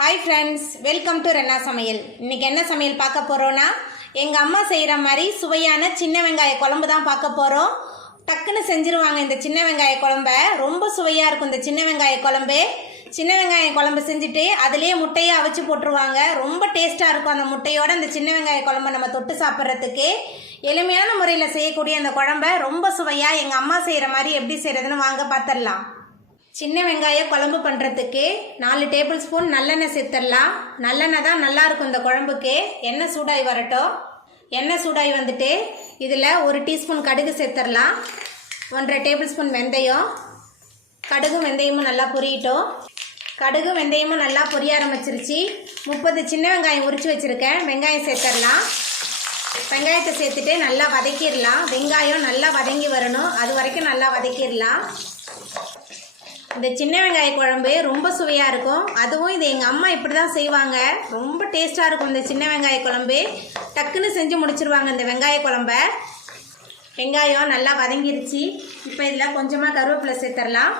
Hi friends, welcome to Renna Samayal. இன்னைக்கு என்ன சமையல் பார்க்க போறோம்னா எங்க அம்மா செய்யற மாதிரி சுவையான சின்ன வெங்காய குழம்பு தான் பார்க்க போறோம். டக்குன்னு செஞ்சிருவாங்க இந்த சின்ன வெங்காய குழம்பை. ரொம்ப சுவையா இருக்கும் இந்த சின்ன வெங்காய குழம்பு. சின்ன வெங்காய குழம்பு செஞ்சுட்டு அதிலேயே முட்டையை அவிச்சு போட்டுருவாங்க. ரொம்ப டேஸ்ட்டாக இருக்கும் அந்த முட்டையோட அந்த சின்ன வெங்காய குழம்பை நம்ம தொட்டு சாப்பிட்றதுக்கு. எளிமையான முறையில் செய்யக்கூடிய அந்த குழம்பை ரொம்ப சுவையாக எங்கள் அம்மா செய்கிற மாதிரி எப்படி செய்கிறதுன்னு வாங்க பார்த்துடலாம். சின்ன வெங்காய குழம்பு பண்ணுறதுக்கு 4 டேபிள் ஸ்பூன் நல்லெண்ணெய் சேர்த்துடலாம். நல்லெண்ணெய் தான் நல்லாயிருக்கும் இந்த குழம்புக்கு. எண்ணெய் சூடாகி வரட்டும். எண்ணெய் சூடாகி வந்துட்டு இதில் 1 டீஸ்பூன் கடுகு சேர்த்துடலாம். 1.5 டேபிள் ஸ்பூன் வெந்தயம். கடுகு வெந்தயமும் நல்லா பொரியட்டும். கடுகு வெந்தயமும் நல்லா பொரிய ஆரம்பிச்சிருச்சு. 30 சின்ன வெங்காயம் உரித்து வச்சுருக்கேன். வெங்காயம் சேர்த்துடலாம். வெங்காயத்தை சேர்த்துட்டு நல்லா வதக்கிடலாம். வெங்காயம் நல்லா வதங்கி வரணும், அது வரைக்கும் நல்லா வதக்கிடலாம். இந்த சின்ன வெங்காய குழம்பு ரொம்ப சுவையாக இருக்கும். அதுவும் இது எங்கள் அம்மா இப்படி தான் செய்வாங்க. ரொம்ப டேஸ்ட்டாக இருக்கும் இந்த சின்ன வெங்காய குழம்பு. டக்குன்னு செஞ்சு முடிச்சிருவாங்க இந்த வெங்காய குழம்ப. வெங்காயம் நல்லா வதங்கிருச்சு. இப்போ இதில் கொஞ்சமாக கருவேப்பிலை சேர்த்துடலாம்.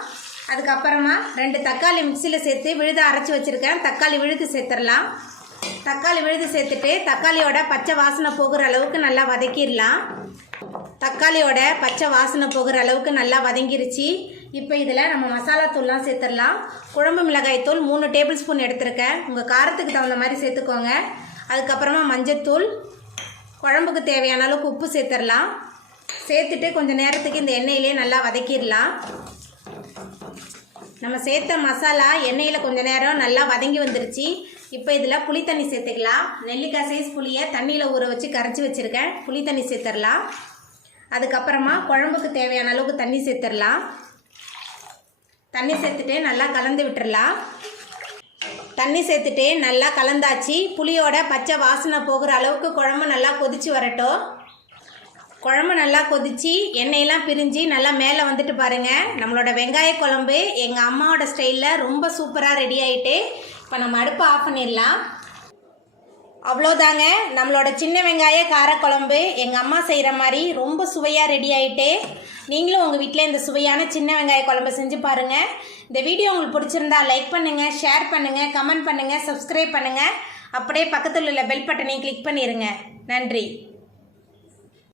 அதுக்கப்புறமா 2 தக்காளி மிக்சியில் சேர்த்து விழுது அரைச்சி வச்சுருக்கேன். தக்காளி விழுது சேர்த்துடலாம். தக்காளி விழுது சேர்த்துட்டு தக்காளியோட பச்சை வாசனை போகிற அளவுக்கு நல்லா வதக்கிடலாம். தக்காளியோட பச்சை வாசனை போகிற அளவுக்கு நல்லா வதங்கிருச்சு. இப்போ இதில் நம்ம மசாலா தூள்லாம் சேர்த்துடலாம். குழம்பு மிளகாய் தூள் 3 டேபிள் ஸ்பூன் எடுத்திருக்கேன். உங்கள் காரத்துக்கு தகுந்த மாதிரி சேர்த்துக்கோங்க. அதுக்கப்புறமா மஞ்சத்தூள், குழம்புக்கு தேவையான அளவுக்கு உப்பு சேர்த்துடலாம். சேர்த்துட்டு கொஞ்சம் நேரத்துக்கு இந்த எண்ணெயிலே நல்லா வதக்கிடலாம். நம்ம சேர்த்த மசாலா எண்ணெயில் கொஞ்சம் நேரம் நல்லா வதங்கி வந்துருச்சு. இப்போ இதில் புளி தண்ணி சேர்த்துக்கலாம். நெல்லிக்காய் சைஸ் புளியை தண்ணியில் ஊற வச்சு கரைச்சி வச்சுருக்கேன். புளி தண்ணி சேர்த்துடலாம். அதுக்கப்புறமா குழம்புக்கு தேவையான அளவுக்கு தண்ணி சேர்த்துடலாம். தண்ணி சேர்த்துட்டு நல்லா கலந்து விட்டுடலாம். தண்ணி சேர்த்துட்டு நல்லா கலந்தாச்சு. புளியோட பச்சை வாசனை போகிற அளவுக்கு குழம்பு நல்லா கொதிச்சு வரட்டும். குழம்பு நல்லா கொதிச்சு எண்ணெயெல்லாம் பிரிஞ்சு நல்லா மேலே வந்துட்டு பாருங்கள். நம்மளோட வெங்காய குழம்பு எங்கள் அம்மாவோட ஸ்டைலில் ரொம்ப சூப்பராக ரெடி ஆகிட்டு. இப்போ நம்ம அடுப்பை ஆஃப் பண்ணிடலாம். அவ்வளோதாங்க, நம்மளோட சின்ன வெங்காய காரக்குழம்பு எங்கள் அம்மா செய்கிற மாதிரி ரொம்ப சுவையாக ரெடி ஆகிட்டு. நீங்களும் உங்கள் வீட்டில் இந்த சுவையான சின்ன வெங்காய குழம்பு செஞ்சு பாருங்கள். இந்த வீடியோ உங்களுக்கு பிடிச்சிருந்தா லைக் பண்ணுங்கள், ஷேர் பண்ணுங்கள், கமெண்ட் பண்ணுங்கள், சப்ஸ்கிரைப் பண்ணுங்கள். அப்படியே பக்கத்தில் உள்ள பெல் பட்டனையும் கிளிக் பண்ணிடுங்க. நன்றி.